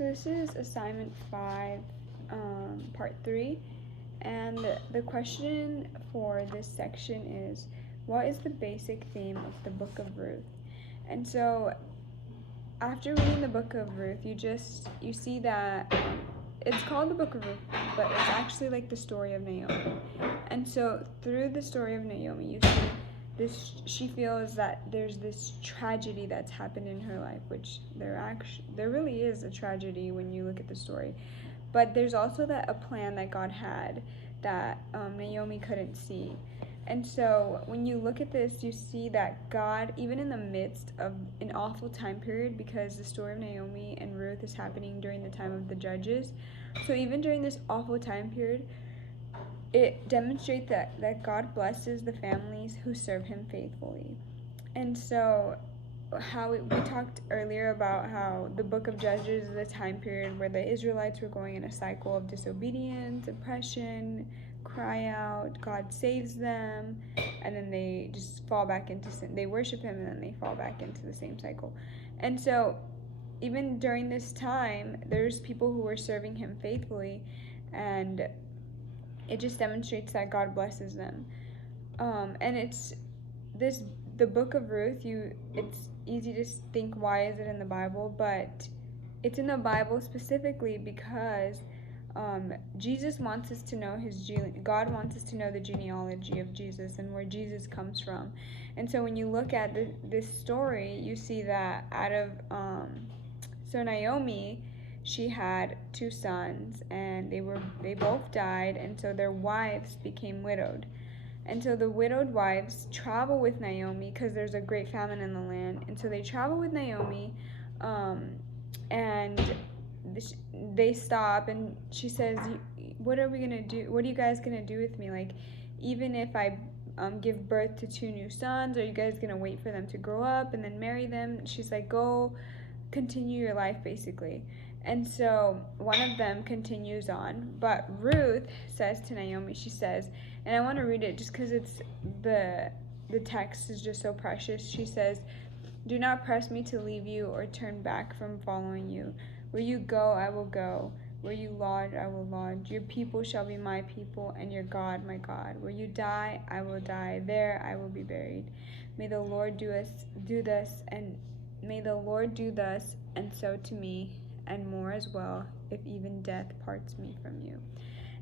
So this is assignment 5, part 3, and the question for this section is, what is the basic theme of the book of Ruth? And so after reading the book of Ruth, you see that it's called the book of Ruth, but it's actually like the story of Naomi. And so through the story of Naomi, you see she feels that there's this tragedy that's happened in her life, which there really is a tragedy when you look at the story. But there's also a plan that God had that Naomi couldn't see. And so when you look at this, you see that God, even in the midst of an awful time period, because the story of Naomi and Ruth is happening during the time of the Judges, so even during this awful time period, it demonstrates that God blesses the families who serve him faithfully. And so we talked earlier about how the book of Judges is a time period where the Israelites were going in a cycle of disobedience, oppression, cry out, God saves them, and then they just fall back into sin. They worship him and then they fall back into the same cycle. And so even during this time, there's people who were serving him faithfully, and it just demonstrates that God blesses them. And the book of Ruth, it's easy to think, why is it in the Bible? But it's in the Bible specifically because Jesus wants us to know God wants us to know the genealogy of Jesus and where Jesus comes from. And so when you look at this story, you see that so Naomi, she had 2 sons, and they both died, and so their wives became widowed. And so the widowed wives travel with Naomi because there's a great famine in the land. And so they travel with Naomi, and they stop, and she says, what are we going to do? What are you guys going to do with me? Like, even if I give birth to 2 new sons, are you guys going to wait for them to grow up and then marry them? She's like, go continue your life, basically. And so one of them continues on, but Ruth says to Naomi, she says, and I want to read it just because the text is just so precious. She says, do not press me to leave you or turn back from following you. Where you go, I will go. Where you lodge, I will lodge. Your people shall be my people, and your God, my God. Where you die, I will die. There I will be buried. May the Lord do thus, and so to me, and more as well, if even death parts me from you.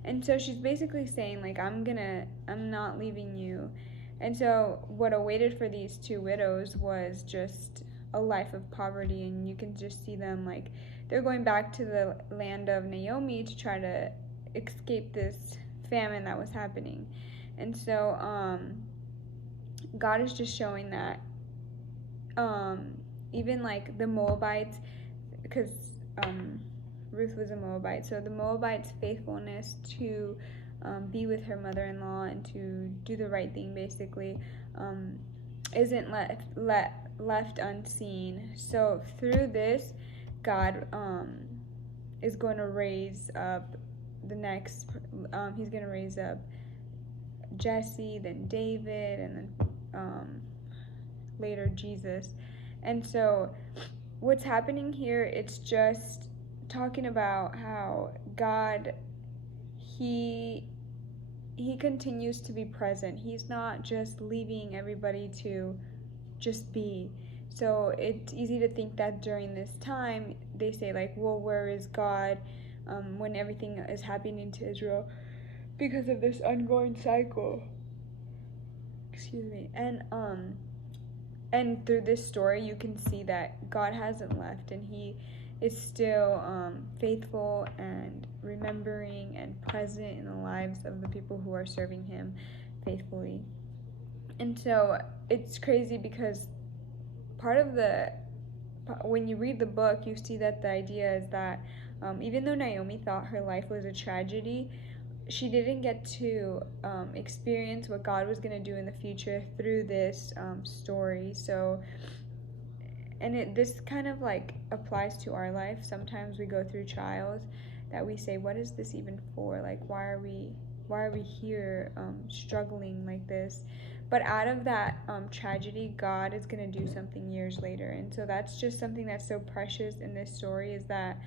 And so she's basically saying, like, I'm not leaving you. And so what awaited for these 2 widows was just a life of poverty, and you can just see them, like, they're going back to the land of Naomi to try to escape this famine that was happening. And so God is just showing that even like the Moabites, because Ruth was a Moabite, so the Moabites' faithfulness to be with her mother-in-law and to do the right thing, basically, isn't left unseen. So through this, God is going to raise up the next. He's going to raise up Jesse, then David, and then later Jesus. And so what's happening here, it's just talking about how God, he continues to be present. He's not just leaving everybody to just be. So it's easy to think that during this time, they say, like, well, where is God when everything is happening to Israel because of this ongoing cycle. Excuse me. And through this story, you can see that God hasn't left, and he is still faithful and remembering and present in the lives of the people who are serving him faithfully. And so it's crazy because when you read the book, you see that the idea is that even though Naomi thought her life was a tragedy, she didn't get to experience what God was going to do in the future through this story. So, and this kind of like applies to our life. Sometimes we go through trials that we say, what is this even for? Like, why are we here struggling like this? But out of that tragedy, God is going to do something years later. And so that's just something that's so precious in this story, is that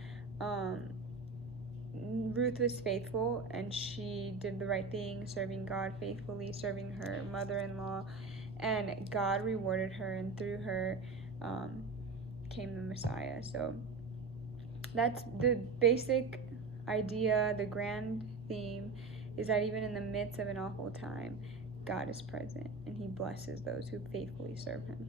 Ruth was faithful, and she did the right thing, serving God faithfully, serving her mother-in-law, and God rewarded her, and through her came the Messiah. So that's the basic idea. The grand theme is that even in the midst of an awful time, God is present, and he blesses those who faithfully serve him.